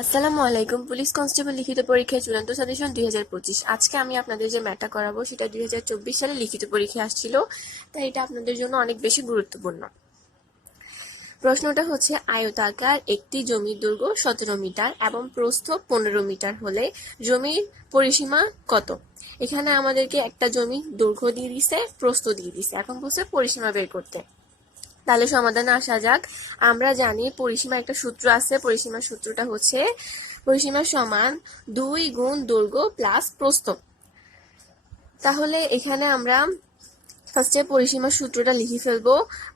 আসসালামু আলাইকুম। Police constable লিখিত পরীক্ষায় চূড়ান্ত সাজেশন দুই হাজার পঁচিশ। আজকে আমি আপনাদের যে ম্যাটটা করাবো, সেটা দুই হাজার চব্বিশ সালে লিখিত পরীক্ষা আসছিল। তাই এটা আপনাদের জন্য অনেক বেশি গুরুত্বপূর্ণ। প্রশ্নটা হচ্ছে, আয়তাকার একটি জমির দৈর্ঘ্য সতেরো মিটার এবং প্রস্থ পনেরো মিটার হলে জমির পরিসীমা কত? এখানে আমাদেরকে একটা জমি দৈর্ঘ্য দিয়ে দিছে, প্রস্থ দিয়ে দিছে। এখন বলছে পরিসীমা বের করতে। তাহলে সমাধানে আসা যাক। আমরা জানি পরিসীমা একটা সূত্র আছে, পরিসীমার সূত্রটা হচ্ছে পরিসীমা সমান দুই গুণ দৈর্ঘ্য প্লাস প্রস্থ। তাহলে এখানে আমরা ফার্স্টে পরিসীমার সূত্রটা লিখে ফেলব।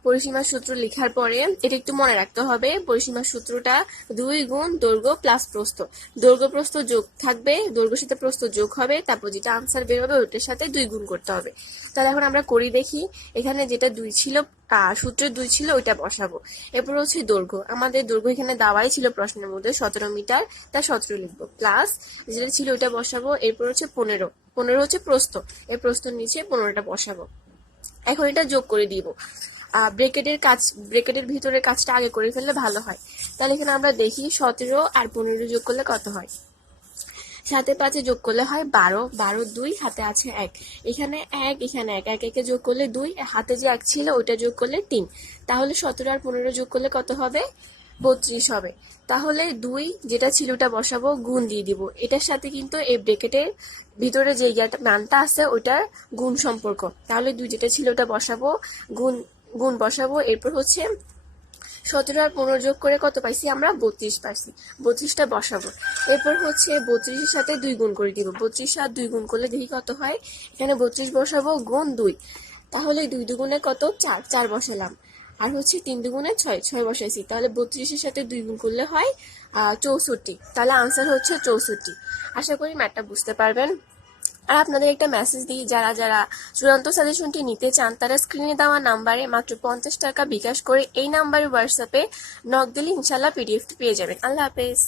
পরিসীমার সূত্র লেখার পরে এটা একটু মনে রাখতে হবে। পরিসীমার সূত্রটা দুই গুণ দৈর্ঘ্য প্লাস প্রস্থ। দৈর্ঘ্য প্রস্থ যোগ থাকবে দৈর্ঘ্যের সাথে প্রস্থ যোগ হবে তারপর যেটা আনসার বের হবে ওটার সাথে দুই গুণ করতে হবে। তাহলে এখন আমরা করি দেখি এখানে যেটা দুই ছিল আহ, সূত্রের দুই ছিল ওইটা বসাবো। এরপর হচ্ছে দৈর্ঘ্য। আমাদের দৈর্ঘ্য এখানে দাওয়াই ছিল প্রশ্নের মধ্যে সতেরো মিটার তা সতেরো লিখব। প্লাস যেটা ছিল ওইটা বসাবো এরপর হচ্ছে পনেরো। পনেরো হচ্ছে প্রস্থ। এই প্রস্থর নিচে পনেরোটা বসাবো। এখন এটা যোগ করে দিব। ব্রেকেটের কাজ ব্রেকেটের ভিতরের কাজটা আগে করে ফেললে ভালো হয়। তাহলে এখানে আমরা দেখি সতেরো আর পনেরো যোগ করলে কত হয়? সাথে পাঁচে যোগ করলে হয় বারো বারো দুই হাতে আছে এক। এখানে এক এখানে এক এক, একে যোগ করলে দুই হাতে যে এক ছিল ওইটা যোগ করলে তিন। তাহলে সতেরো আর পনেরো যোগ করলে কত হবে? বত্রিশ হবে। তাহলে দুই যেটা ছিল ওটা বসাবো, গুণ দিয়ে দিব। এটার সাথে কিন্তু এই ব্রেকেটের ভিতরে যে ইয়াটা মানটা আছে, ওটার গুণ সম্পর্ক। তাহলে দুই যেটা ছিল ওটা বসাবো, গুণ গুণ বসাবো। এরপর হচ্ছে সতেরো আর পনেরো যোগ করে কত পাইছি আমরা? বত্রিশ পাইছি। বত্রিশটা বসাবো। এরপর হচ্ছে বত্রিশের সাথে দুই গুণ করে দিব। বত্রিশ আর দুই গুণ করলে দেখি কত হয়? এখানে বত্রিশ বসাবো, গুণ দুই। তাহলে দুই দুগুণে কত? চার। চার বসালাম। আর হচ্ছে তিন দুগুণে ছয় ছয় বসাইছি। তাহলে বত্রিশের সাথে দুই গুণ করলে হয় চৌষট্টি। তাহলে আনসার হচ্ছে চৌষট্টি। আশা করি ম্যাটটা বুঝতে পারবেন। আর আপনাদের একটা মেসেজ দিই, যারা যারা চূড়ান্ত সাজেশনটি নিতে চান, তারা স্ক্রিনে দেওয়া নাম্বারে মাত্র পঞ্চাশ টাকা বিকাশ করে এই নাম্বারে হোয়াটসঅ্যাপে নক দিলে ইনশাল্লাহ পিডিএফটি পেয়ে যাবেন। আল্লাহ হাফেজ।